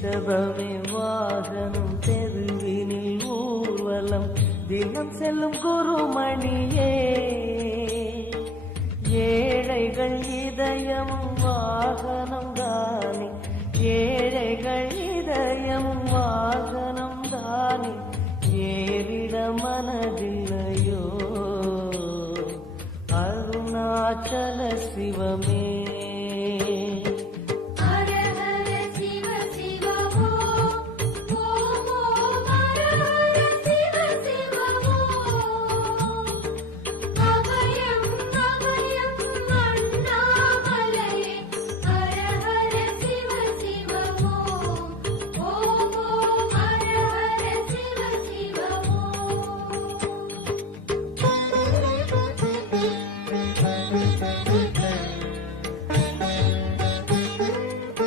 ரிஷபமே வாகனம் தெருவினில் ஊர்வலம் தினம் செல்லும் குருமணியே ஏழைகள் இதயம் வாகனம் தானே ஏழைகள் இதயம் வாகனம் தானே ஏறிட மனதில்லையோ அருணாச்சல சிவமே